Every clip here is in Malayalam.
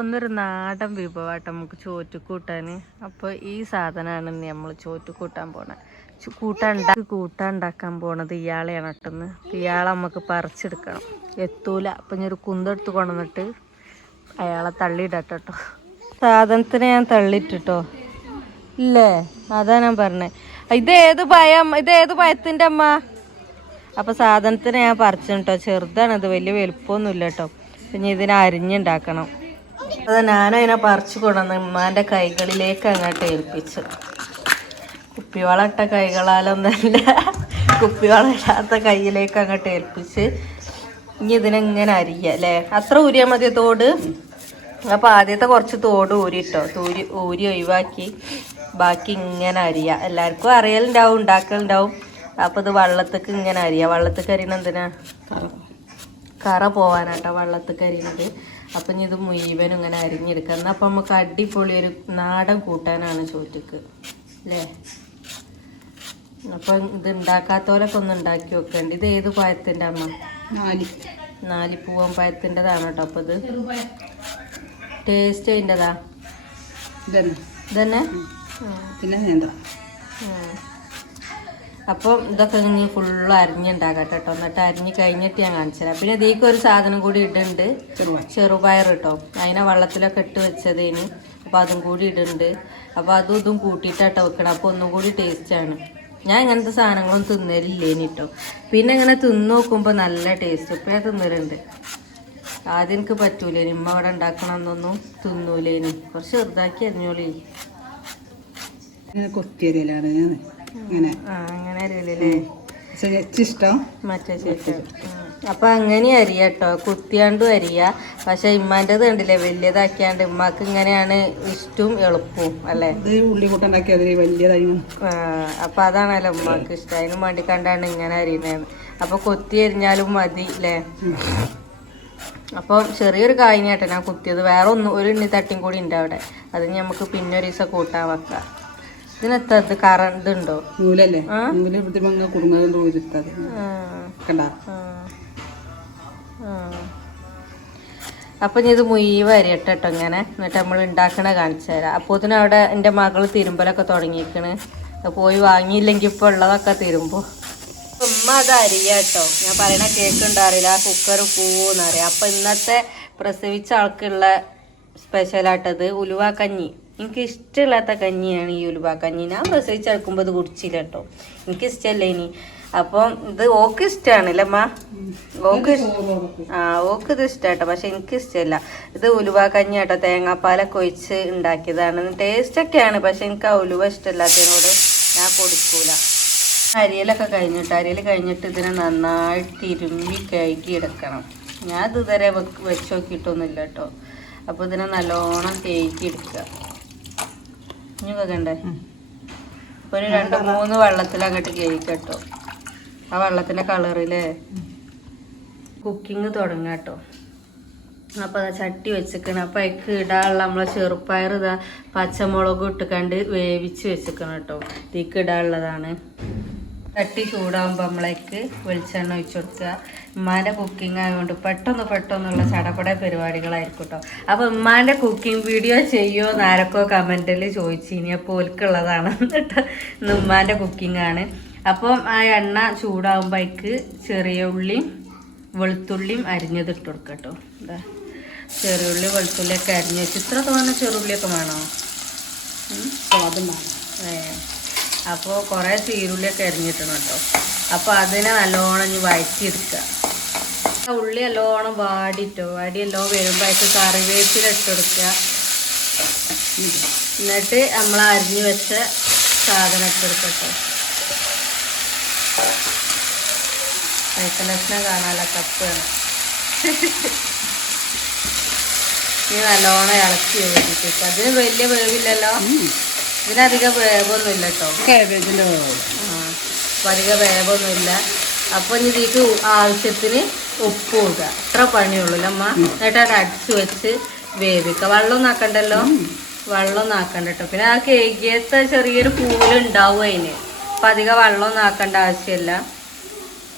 ഒന്നൊരു നാടൻ വിഭവമായിട്ട് നമുക്ക് ചോറ്റ് കൂട്ടാൻ. അപ്പോൾ ഈ സാധനമാണ് നമ്മൾ ചോറ്റ് കൂട്ടാൻ പോണത്. കൂട്ടാൻ ഉണ്ടാക്കാൻ പോണത് ഇയാളെയാണ് കേട്ടെന്ന്. ഇയാളെ നമുക്ക് പറിച്ചെടുക്കണം, എത്തൂല. അപ്പം ഞാൻ ഒരു കുന്തെടുത്ത് കൊണ്ടുവന്നിട്ട് അയാളെ തള്ളിയിടട്ടോ. സാധനത്തിന് ഞാൻ തള്ളിയിട്ടോ ഇല്ലേ, അതാ ഞാൻ പറഞ്ഞേ. ഇതേത് പഴത്തിൻ്റെ അമ്മ? അപ്പോൾ സാധനത്തിന് ഞാൻ പറിച്ചിട്ടോ. ചെറുതാണിത്, വലിയ വലുപ്പമൊന്നുമില്ല കേട്ടോ. പിന്നെ ഇതിനെ അരിഞ്ഞുണ്ടാക്കണം. അത് ഞാനതിനെ പറിച്ചു കൊണ്ടുവന്ന് ഉമ്മാൻ്റെ കൈകളിലേക്ക് അങ്ങോട്ട് ഏൽപ്പിച്ചു. കുപ്പിവള ഇട്ട കൈകളാലൊന്നല്ല, കുപ്പിവള ഇടാത്ത കയ്യിലേക്ക് അങ്ങോട്ട് ഏൽപ്പിച്ച് ഇനി ഇതിനെങ്ങനെ അരിയ അല്ലേ? അത്ര ഊരിയാൽ മതി തോട്. അപ്പോൾ ആദ്യത്തെ കുറച്ച് തോട് ഊരിട്ടോ, ഊരി ഒഴിവാക്കി ബാക്കി ഇങ്ങനെ അരിയ. എല്ലാവർക്കും അറിയലുണ്ടാവും, ഉണ്ടാക്കലുണ്ടാവും. അപ്പോൾ ഇത് വെള്ളത്തേക്ക് ഇങ്ങനെ അരിയ. വെള്ളത്തേക്ക് അരിയണ എന്തിനാ? കറ പോവാനാട്ടോ വെള്ളത്തേക്ക് അരിയണത്. അപ്പം ഇനി ഇത് മുഴുവനും ഇങ്ങനെ അരിഞ്ഞെടുക്കുക. എന്നാൽ അപ്പം നമുക്ക് അടിപൊളി ഒരു നാടൻ കൂട്ടാനാണ് ചോറ്റക്ക് അല്ലേ? അപ്പം ഇത് ഉണ്ടാക്കാത്തവരൊക്കെ ഒന്ന് ഉണ്ടാക്കി വെക്കണ്ട. ഇത് ഏത് പഴത്തിൻ്റെ അമ്മ? നാലിപ്പൂവൻ പഴത്തിൻ്റെതാണ് കേട്ടോ. അപ്പം ഇത് ടേസ്റ്റ് അതിൻ്റെതാ ഇതന്നെ. അപ്പം ഇതൊക്കെ ഇനി ഫുള്ള് അരിഞ്ഞുണ്ടാക്കട്ടെ കേട്ടോ. എന്നിട്ട് അരിഞ്ഞ് കഴിഞ്ഞിട്ട് ഞാൻ കാണിച്ചു തരാം. പിന്നെ ഇതിലേക്ക് ഒരു സാധനം കൂടി ഇടുന്നുണ്ട്, ചെറുപയർ കേട്ടോ. അതിനെ വെള്ളത്തിലൊക്കെ ഇട്ട് വെച്ചതേന്. അപ്പോൾ അതും കൂടി ഇടുന്നുണ്ട്. അപ്പോൾ അതും ഇതും കൂട്ടിയിട്ടാട്ടോ വെക്കണം. അപ്പോൾ ഒന്നും കൂടി ടേസ്റ്റാണ്. ഞാൻ ഇങ്ങനത്തെ സാധനങ്ങളൊന്നും തിന്നലില്ലേനി കേട്ടോ. പിന്നെ ഇങ്ങനെ തിന്ന് നോക്കുമ്പോൾ നല്ല ടേസ്റ്റ്. ഇപ്പം ഞാൻ തിന്നലുണ്ട്. ആദ്യം എനിക്ക് പറ്റൂലേനി, ഉമ്മ അവിടെ ഉണ്ടാക്കണമെന്നൊന്നും തിന്നൂലേനി. കുറച്ച് ചെറുതാക്കി അരിഞ്ഞോളി. കൊത്തിയരിയലാണ് അങ്ങനെ അരിയല്ലേ ഇഷ്ടം മറ്റേ ചേച്ചി. അപ്പം അങ്ങനെ അരിയ കേട്ടോ, കുത്തിയാണ്ടും അരിയ. പക്ഷെ ഇമ്മാൻ്റെത് കണ്ടില്ലേ വലിയതാക്കിയാണ്ട്. ഉമ്മാക്ക് ഇങ്ങനെയാണ് ഇഷ്ടവും എളുപ്പവും അല്ലേ? ഉള്ളി കൂട്ടുണ്ടാക്കിയത് വലിയതായി. അപ്പം അതാണല്ലോ ഉമ്മാക്ക് ഇഷ്ടം. അതിന് വേണ്ടി കണ്ടാണ് ഇങ്ങനെ അരിയുന്നത്. അപ്പോൾ കൊത്തി അരിഞ്ഞാലും മതി അല്ലേ? അപ്പോൾ ചെറിയൊരു കായിനാട്ടെ ഞാൻ കുത്തിയത്. വേറെ ഒരു എണ്ണി തട്ടിയും കൂടി ഉണ്ട് അവിടെ. അത് നമുക്ക് പിന്നെ ഒരു ദിവസം കൂട്ടാൻ വെക്കാം. ഇതിനെത്താ കറണ്ട് ഉണ്ടോ? നൂലല്ലേ? അപ്പം ഞാൻ ഇത് മുഴുവൻ അരിയട്ടോ ഇങ്ങനെ. എന്നിട്ട് നമ്മൾ ഉണ്ടാക്കണ കാണിച്ചു തരാം. അപ്പോൾ ഇതിന് അവിടെ എൻ്റെ മകൾ തിരുമ്പലൊക്കെ തുടങ്ങിയിരിക്കണ്. പോയി വാങ്ങിയില്ലെങ്കിൽ ഇപ്പോൾ ഉള്ളതൊക്കെ തിരുമ്പോ. ഉമ്മ അത് അരിയാട്ടോ. ഞാൻ പറയണ കേൾക്കുന്നുണ്ടറിയില്ല, കുക്കർ പൂവെന്നറിയാം. അപ്പം ഇന്നത്തെ പ്രസവിച്ച ആൾക്കുള്ള സ്പെഷ്യലായിട്ടത് ഉലുവ കഞ്ഞി. എനിക്ക് ഇഷ്ടമില്ലാത്ത കഞ്ഞിയാണ് ഈ ഉലുവ കഞ്ഞി. ഞാൻ പ്രസവിച്ചെടുക്കുമ്പോൾ ഇത് കുടിച്ചില്ല കേട്ടോ, എനിക്കിഷ്ടമല്ല ഇനി. അപ്പം ഇത് ഓക്ക് ഇഷ്ടമാണല്ലേ അമ്മ? ഓക്ക് ഇത് ഇഷ്ടമാട്ടോ, പക്ഷെ എനിക്ക് ഇഷ്ടമല്ല. ഇത് ഉലുവ കഞ്ഞി കേട്ടോ, തേങ്ങാപ്പാലൊക്കെ ഒഴിച്ച് ഉണ്ടാക്കിയതാണ്. ടേസ്റ്റൊക്കെയാണ്, പക്ഷെ എനിക്ക് ആ ഉലുവ ഇഷ്ടമില്ലാത്തതിനോട് ഞാൻ കൊടുക്കൂല. അരിയലൊക്കെ അരിയൽ കഴിഞ്ഞിട്ട് ഇതിനെ നന്നായിട്ട് തിരുമ്മി കഴുകി എടുക്കണം. ഞാൻ ഇത് ഇതുവരെ വെച്ച് നോക്കിയിട്ടൊന്നുമില്ല കേട്ടോ. അപ്പോൾ ഇതിനെ നല്ലോണം കഴുകി എടുക്കുക. ഇനി വെക്കണ്ടേ? അപ്പോൾ ഒരു 2-3 വെള്ളത്തിലങ്ങോട്ട് കഴുകട്ടോ. ആ വെള്ളത്തിൻ്റെ കളറില്ലേ കുക്കിങ് തുടങ്ങാം കേട്ടോ. അപ്പോൾ അതാ ചട്ടി വെച്ചിക്കണം. അപ്പോൾ അതിക്ക് ഇടാനുള്ള നമ്മളെ ചെറുപ്പയർ ഇതാ പച്ചമുളകും ഇട്ടുകണ്ട് വേവിച്ച് വെച്ചിക്കണം കേട്ടോ. ഇതിക്ക് ഇടാനുള്ളതാണ്. ചട്ടി ചൂടാകുമ്പോൾ നമ്മളേക്ക് വെളിച്ചെണ്ണ ഒഴിച്ചു കൊടുക്കുക. ഉമ്മാൻ്റെ കുക്കിംഗ് ആയതുകൊണ്ട് പെട്ടെന്നുള്ള ചടപട പരിപാടികളായിരിക്കും കേട്ടോ. അപ്പോൾ ഉമ്മാൻ്റെ കുക്കിംഗ് വീഡിയോ ചെയ്യുമോ എന്ന് ആരൊക്കെ കമൻറ്റിൽ ചോദിച്ചിനി. അപ്പോൾ ഓൽക്കുള്ളതാണ് കേട്ടോ. ഇന്ന് ഉമ്മാൻ്റെ കുക്കിംഗ് ആണ്. അപ്പം ആ എണ്ണ ചൂടാകുമ്പോഴേക്ക് ചെറിയ ഉള്ളിയും വെളുത്തുള്ളിയും അരിഞ്ഞത് ഇട്ട് കൊടുക്കുക കേട്ടോ. എന്താ ചെറിയ ഉള്ളി വെളുത്തുള്ളിയൊക്കെ അരിഞ്ഞ് വെച്ച്. ഇത്ര തോന്നുന്ന ചെറുള്ളിയൊക്കെ വേണോ? അതും വേണം. അപ്പോൾ കുറേ ചീരുള്ളിയൊക്കെ അരിഞ്ഞിട്ടുണ്ട് കേട്ടോ. അപ്പോൾ അതിനെ നല്ലോണം വഴറ്റിയെടുക്കുക. ഉള്ളി നല്ലോണം വാടിയിട്ടോ. വാടിയെല്ലാം വരുമ്പോഴേക്ക് കറിവേപ്പില ഇട്ട് കൊടുക്കുക. എന്നിട്ട് നമ്മൾ അരിഞ്ഞ് വെച്ച സാധനം ഇട്ട് കൊടുക്കട്ടോ. ലക്ഷണം കാണാനുള്ള കപ്പ് വേണം. ഇനി നല്ലോണം ഇളക്കി വേവിച്ചിട്ട്. അതിന് വലിയ വേവില്ലല്ലോ, ഇതിനധികം വേവൊന്നുമില്ല കേട്ടോ. കാബേജിൻ്റെ അപ്പം അധികം വേവൊന്നുമില്ല. അപ്പോൾ ഇനി ഇതിലേക്ക് ആവശ്യത്തിന് ഉപ്പ് ഇടുക. അത്ര പണിയുള്ളൂ അമ്മ. എന്നിട്ട് അത് അടിച്ചു വെച്ച് വേവിക്കുക. വെള്ളം നാക്കണ്ടല്ലോ, വെള്ളം നാക്കണ്ട കേട്ടോ. പിന്നെ ആ കേക്കിയത്തെ ചെറിയൊരു പൂലുണ്ടാവും അതിന്. അപ്പം അധികം വെള്ളം നാക്കേണ്ട ആവശ്യമില്ല.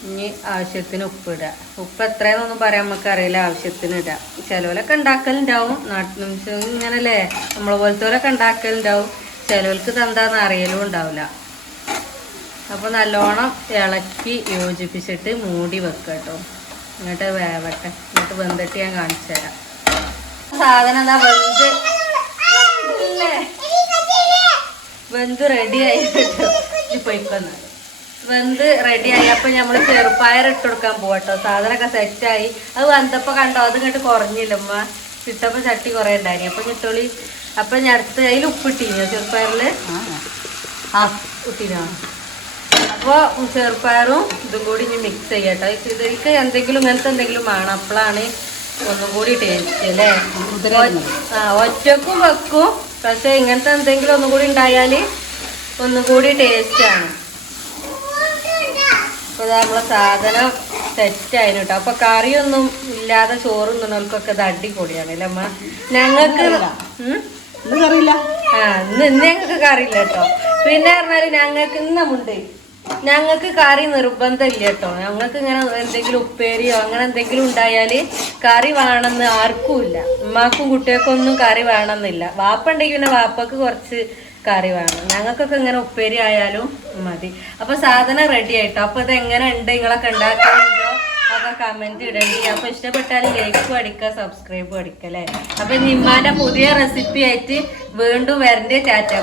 ഇനി ആവശ്യത്തിന് ഉപ്പിടുക. ഉപ്പ് എത്രയെന്നൊന്നും പറയാൻ നമുക്ക് അറിയില്ല, ആവശ്യത്തിന് ഇടാം. ചിലവരൊക്കെ ഉണ്ടാക്കലുണ്ടാവും, നാട്ടിൽ ഇങ്ങനല്ലേ നമ്മളെ പോലത്തോരൊക്കെ ഉണ്ടാക്കലുണ്ടാവും. ചിലവർക്ക് ഇതെന്താന്ന് അറിയലും ഉണ്ടാവില്ല. അപ്പോൾ നല്ലോണം ഇളക്കി യോജിപ്പിച്ചിട്ട് മൂടി വെക്കുക കേട്ടോ. ഇങ്ങോട്ട് വേവട്ടെ. ഇങ്ങോട്ട് വെന്തിട്ട് ഞാൻ കാണിച്ചു തരാം. സാധനം എന്താ വെന്ത് റെഡിയായി കേട്ടോ. ഇപ്പൊന്ന് വെന്ത് റെഡിയായി. അപ്പം നമ്മൾ ചെറുപ്പയർ ഇട്ട് കൊടുക്കാൻ പോകട്ടോ. സാധനമൊക്കെ സെറ്റായി. അത് വന്നപ്പോൾ കണ്ടോ, അത് ഇങ്ങോട്ട് കുറഞ്ഞില്ല. ഉമ്മ ഇട്ടപ്പോൾ ചട്ടി കുറേ ഉണ്ടായിരുന്നു. അപ്പം കിട്ടോളി. അപ്പം ഞാൻ അടുത്ത് അതിൽ ഉപ്പിട്ടിഞ്ഞോ ചെറുപ്പയറിൽ? ആ ഉപ്പിനോ. അപ്പോൾ ചെറുപ്പയറും ഇതും കൂടി ഇനി മിക്സ് ചെയ്യട്ടോ. ഇതിലേക്ക് എന്തെങ്കിലും ഇങ്ങനത്തെ എന്തെങ്കിലും വേണം, അപ്പോഴാണ് ഒന്നും കൂടി ടേസ്റ്റ് അല്ലേ. ഒറ്റക്കും വെക്കും, പക്ഷെ ഇങ്ങനത്തെ എന്തെങ്കിലും ഒന്നും കൂടി ഉണ്ടായാൽ ഒന്നും കൂടി ടേസ്റ്റാണ്. അപ്പോൾ നമ്മളെ സാധനം സെറ്റായിരുന്നു കേട്ടോ. അപ്പോൾ കറിയൊന്നും ഇല്ലാതെ ചോറും തിന്നവർക്കൊക്കെ ഇത് അടിപൊളിയാണ് അല്ലേ അമ്മ? ഞങ്ങൾക്ക് അറിയില്ല. ഇന്ന് ഞങ്ങൾക്ക് കറിയില്ല കേട്ടോ. പിന്നെ പറഞ്ഞാൽ ഞങ്ങൾക്ക് കറി നിർബന്ധമില്ല കേട്ടോ. ഞങ്ങൾക്ക് ഇങ്ങനെ എന്തെങ്കിലും ഉപ്പേരിയോ അങ്ങനെ എന്തെങ്കിലും ഉണ്ടായാൽ കറി വേണമെന്ന് ആർക്കും ഇല്ല. ഉമ്മാക്കും കുട്ടികൾക്കൊന്നും കറി വേണമെന്നില്ല. വാപ്പ ഉണ്ടെങ്കിൽ പിന്നെ വാപ്പക്ക് കുറച്ച് കറി വേണം. ഞങ്ങൾക്കൊക്കെ ഇങ്ങനെ ഉപ്പേരി ആയാലും മതി. അപ്പൊ സാധനം റെഡി ആയിട്ടോ. അപ്പൊ ഇത് എങ്ങനെ ഉണ്ട്, നിങ്ങളൊക്കെ ഉണ്ടാക്കുന്നുണ്ടോ ഒക്കെ കമന്റ് ഇടണ്ടി. അപ്പൊ ഇഷ്ടപ്പെട്ടാൽ ലൈക്കും അടിക്കുക, സബ്സ്ക്രൈബും അടിക്കല്ലേ. അപ്പൊ നിമ്മാന്റെ പുതിയ റെസിപ്പി ആയിട്ട് വീണ്ടും വരണ്ടേ. ടാറ്റ.